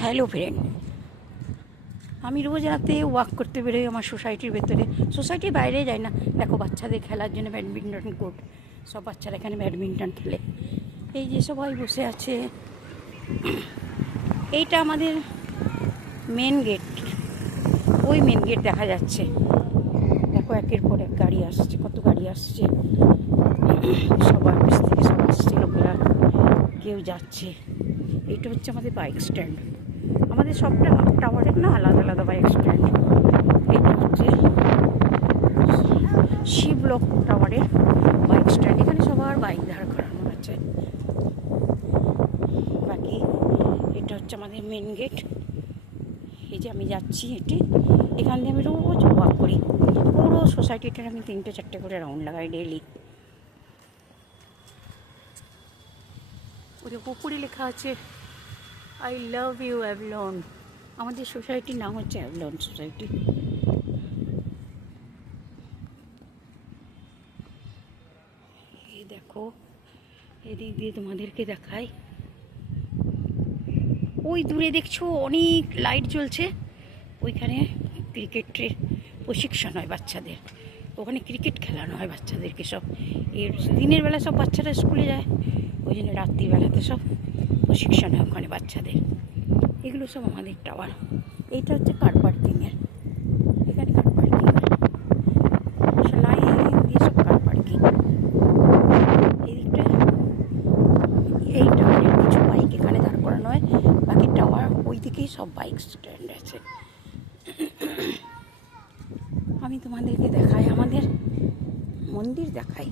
Hello friend, আমি রোজ রাতে walk করতে বেরোই আমার সোসাইটির ভেতরে। সোসাইটির বাইরে যাই না। দেখো বাচ্চাদের খেলার জন্য ব্যাডমিন্টন কোর্ট, সব বাচ্চারা এখানে ব্যাডমিন্টন খেলে। এই যে সবাই বসে আছে, এইটা আমাদের মেন গেট। ওই মেন গেট দেখা যাচ্ছে। দেখো একের পর এক গাড়ি আসছে, কত গাড়ি আসছে। সব অফিস থেকে সব আসছে লোকেরা, কেউ যাচ্ছে। এইটা হচ্ছে আমাদের বাইক স্ট্যান্ড। আমাদের সবটা টাওয়ারের না আলাদা আলাদা বাইক স্ট্যান্ড। এটা হচ্ছে সি ব্লক টাওয়ারের বাইক স্ট্যান্ড। এখানে সবার বাইক দাঁড় করানো আছে। বাকি এটা হচ্ছে আমাদের মেন গেট। এই যে আমি যাচ্ছি হেঁটে, এখান দিয়ে আমি রোজ ওয়াক করি। পুরো সোসাইটিটার আমি 3-4 করে রাউন্ড লাগাই ডেইলি। ওদের পুকুরে লেখা আছে আই লাভ ইউ অ্যাভলন। আমাদের সোসাইটির নাম হচ্ছে অ্যাভলন সোসাইটি। এই দেখো, এদিক দিয়ে তোমাদেরকে দেখাই। ওই দূরে দেখছো অনেক লাইট জ্বলছে। ওইখানে ক্রিকেটের প্রশিক্ষণ হয় বাচ্চাদের। ওখানে ক্রিকেট খেলানো হয় বাচ্চাদেরকে সব। এর দিনের বেলা সব বাচ্চারা স্কুলে যায়, ওই জন্য রাত্রিবেলাতে সব প্রশিক্ষণ হয় ওখানে বাচ্চাদের। এগুলো সব আমাদের টাওয়ার। এইটা হচ্ছে কার পার্কিংয়ের। এখানে কার পার্কিং, লাইন দিয়ে সব কার পার্কিং। এইদিকটা এই টাওয়ারের কিছু বাইক এখানে দাঁড় করানো হয়। বাকি টাওয়ার ওই দিকেই সব বাইক স্ট্যান্ড আছে। আমি তোমাদেরকে দেখাই আমাদের মন্দির দেখাই।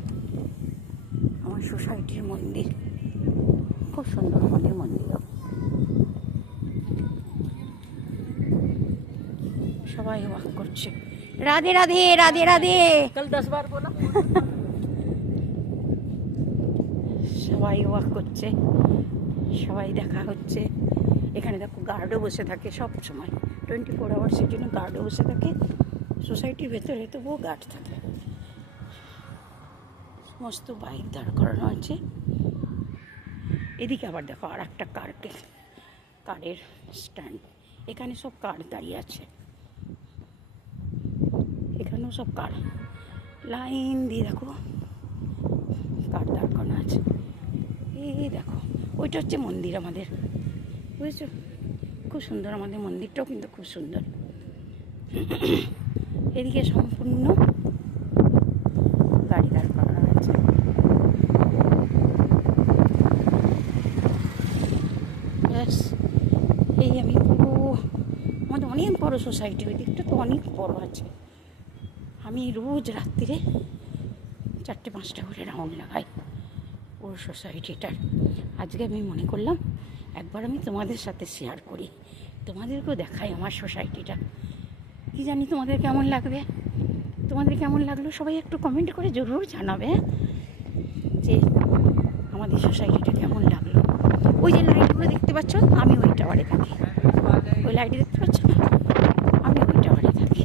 আমার সোসাইটির মন্দির খুব সুন্দর। আমাদের মন্দিরও সবাই ওয়াক করছে। রাধে রাধে রাধে রাধে। कल 10 बार बोला। সবাই ওয়াক করছে, সবাই দেখা হচ্ছে। এখানে দেখো গার্ডও বসে থাকে সব সময়, 24 আওয়ার্সের জন্য গার্ডও বসে থাকে। সোসাইটির ভেতরে তবুও গার্ড থাকে। সমস্ত বাইক দাঁড় করানো আছে। এদিকে আবার দেখো আর একটা কারের স্ট্যান্ড। এখানে সব কার দাঁড়িয়ে আছে। এখানেও সব কার লাইন দিয়ে দেখো কার দাঁড় করানো আছে। এই দেখো ওইটা হচ্ছে মন্দির আমাদের, বুঝেছো? খুব সুন্দর আমাদের মন্দিরটাও, কিন্তু খুব সুন্দর। এদিকে সম্পূর্ণ গাড়ি দাঁড় করানো আছে। ব্যাস, এই আমি পুরো আমাদের অনেক বড় সোসাইটি। ওই দিকটা তো অনেক বড় আছে। আমি রোজ রাত্রিরে 4-5 করে রাউন্ড লাগাই পুরো সোসাইটিটার। আজকে আমি মনে করলাম একবার আমি তোমাদের সাথে শেয়ার করি, তোমাদেরকেও দেখাই আমার সোসাইটিটা। কি জানি তোমাদের কেমন লাগবে। তোমাদের কেমন লাগলো সবাই একটু কমেন্ট করে জরুর জানাবে যে আমাদের সোসাইটিটা কেমন লাগলো। ওই যে লাইটগুলো দেখতে পাচ্ছ, আমি ওই টাওয়ারে থাকি। ওই লাইট দেখতে পাচ্ছ না, আমি ওই টাওয়ারে থাকি,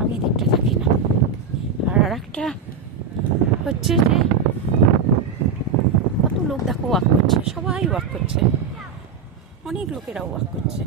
আমি এদিকটা থাকি না। আর একটা হচ্ছে যে কত লোক দেখো ওয়াক করছে, সবাই ওয়াক করছে, অনেক লোকেরা ওয়াক করছে।